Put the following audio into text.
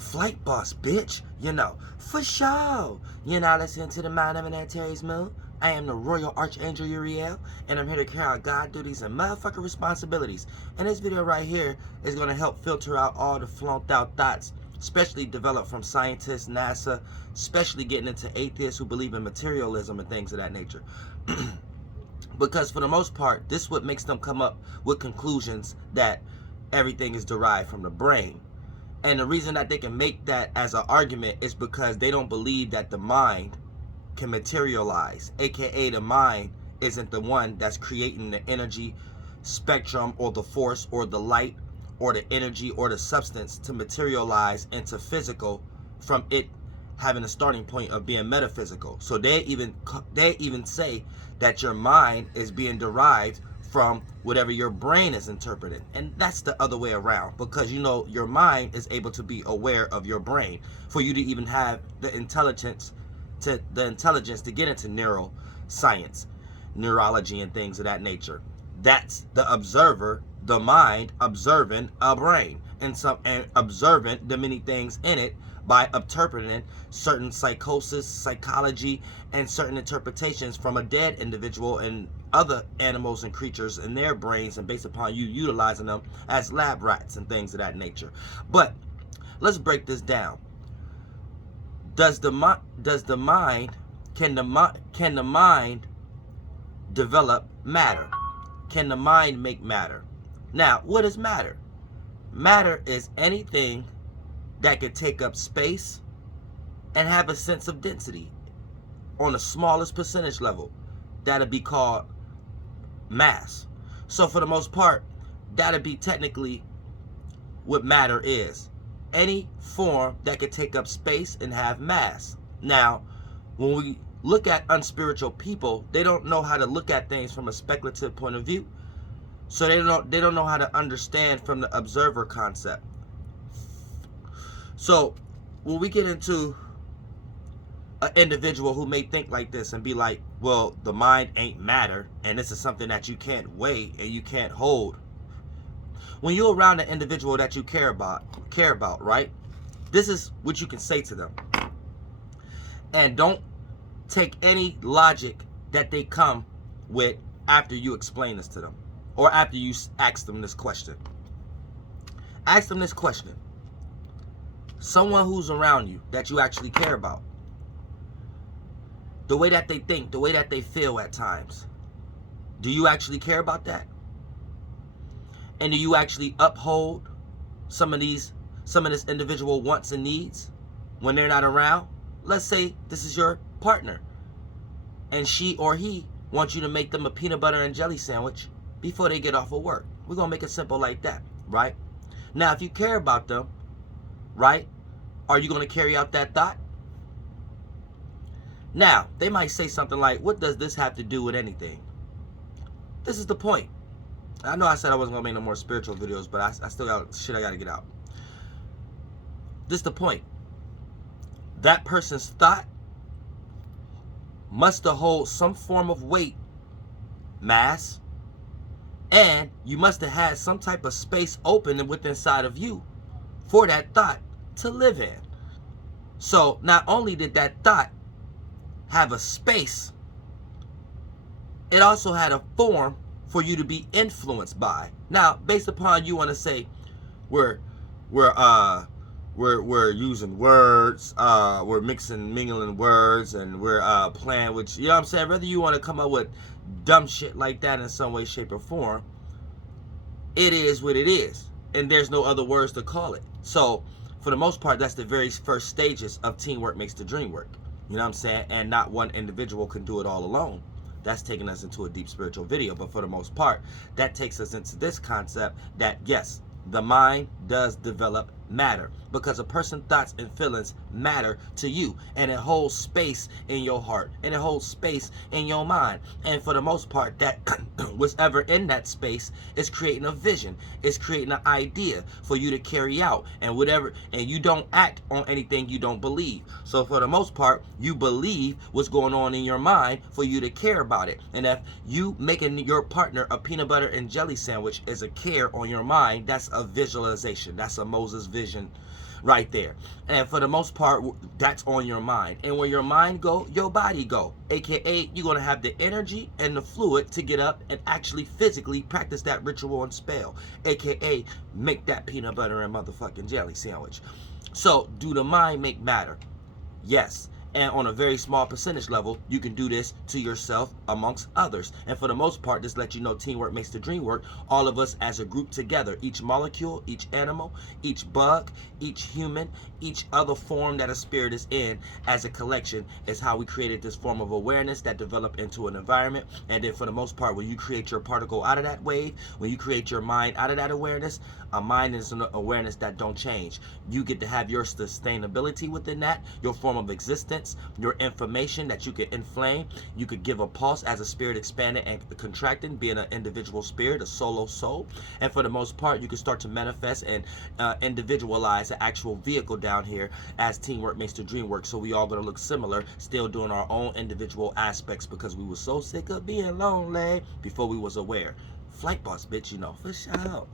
Flight boss, bitch. You know, for sure. You're now listening to the Mind of an Antares Moon. I am the Royal Archangel URIEL, and I'm here to carry out God duties and motherfucking responsibilities. And this video right here is going to help filter out all the flunked out thoughts, especially developed from scientists, NASA, especially getting into atheists who believe in materialism and things of that nature. Because for the most part, this is what makes them come up with conclusions that everything is derived from the brain. And the reason that they can make that as an argument is because they don't believe that the mind can materialize, aka the mind isn't the one that's creating the energy spectrum or the force or the light or the energy or the substance to materialize into physical from it having a starting point of being metaphysical. So they even say that your mind is being derived from whatever your brain is interpreting, and that's the other way around, because you know your mind is able to be aware of your brain for you to even have the intelligence to get into neuroscience, neurology, and things of that nature. That's the observer, the mind observing a brain and observing the many things in it by interpreting certain psychosis, psychology, and certain interpretations from a dead individual and other animals and creatures in their brains, and based upon you utilizing them as lab rats and things of that nature. But let's break this down. Can the mind develop matter? Can the mind make matter? Now, what is matter? Matter is anything that could take up space and have a sense of density on the smallest percentage level. That'd be called mass. So for the most part, that'd be technically what matter is. Any form that could take up space and have mass. Now, when we look at unspiritual people, they don't know how to look at things from a speculative point of view. So they don't know how to understand from the observer concept. So when we get into an individual who may think like this and be like, well, the mind ain't matter, and this is something that you can't weigh and you can't hold. When you're around an individual that you care about, right? This is what you can say to them. And don't take any logic that they come with after you explain this to them, or after you ask them this question. Ask them this question. Someone who's around you that you actually care about, the way that they think, the way that they feel at times, do you actually care about that? And do you actually uphold some of this individual wants and needs when they're not around? Let's say this is your partner, and she or he wants you to make them a peanut butter and jelly sandwich before they get off of work. We're going to make it simple like that, right? Now, if you care about them, right, are you going to carry out that thought? Now, they might say something like, what does this have to do with anything? This is the point. I know I said I wasn't going to make no more spiritual videos, but I still got shit I got to get out. This is the point. That person's thought must hold some form of weight, mass, and you must have had some type of space open within inside of you for that thought to live in. So not only did that thought have a space, it also had a form for you to be influenced by. Now, based upon you want to say we're using words, we're mingling words, and we're playing with, you know what I'm saying? Whether you want to come up with dumb shit like that in some way, shape, or form, it is what it is, and there's no other words to call it. So for the most part, that's the very first stages of teamwork makes the dream work. You know what I'm saying? And not one individual can do it all alone. That's taking us into a deep spiritual video. But for the most part, that takes us into this concept that, yes, the mind does develop matter, because a person's thoughts and feelings matter to you, and it holds space in your heart, and it holds space in your mind. And for the most part, that whatever in that space is creating a vision, is creating an idea for you to carry out, and whatever, and you don't act on anything you don't believe. So for the most part, you believe what's going on in your mind for you to care about it. And if you making your partner a peanut butter and jelly sandwich is a care on your mind, that's a visualization. That's a Moses vision. vision right there. And for the most part, that's on your mind. And when your mind go, your body go. AKA, you're going to have the energy and the fluid to get up and actually physically practice that ritual and spell. AKA, make that peanut butter and motherfucking jelly sandwich. So, do the mind make matter? Yes. And on a very small percentage level, you can do this to yourself amongst others. And for the most part, this lets you know teamwork makes the dream work. All of us as a group together, each molecule, each animal, each bug, each human, each other form that a spirit is in as a collection is how we created this form of awareness that developed into an environment. And then for the most part, when you create your particle out of that wave, when you create your mind out of that awareness, a mind is an awareness that don't change. You get to have your sustainability within that, your form of existence, your information that you could inflame. You could give a pulse as a spirit expanding and contracting, being an individual spirit, a solo soul. And for the most part, you can start to manifest and individualize an actual vehicle down here as teamwork makes the dream work. So we all gonna look similar, still doing our own individual aspects because we were so sick of being lonely before we was aware. Flight boss, bitch, you know, for sure.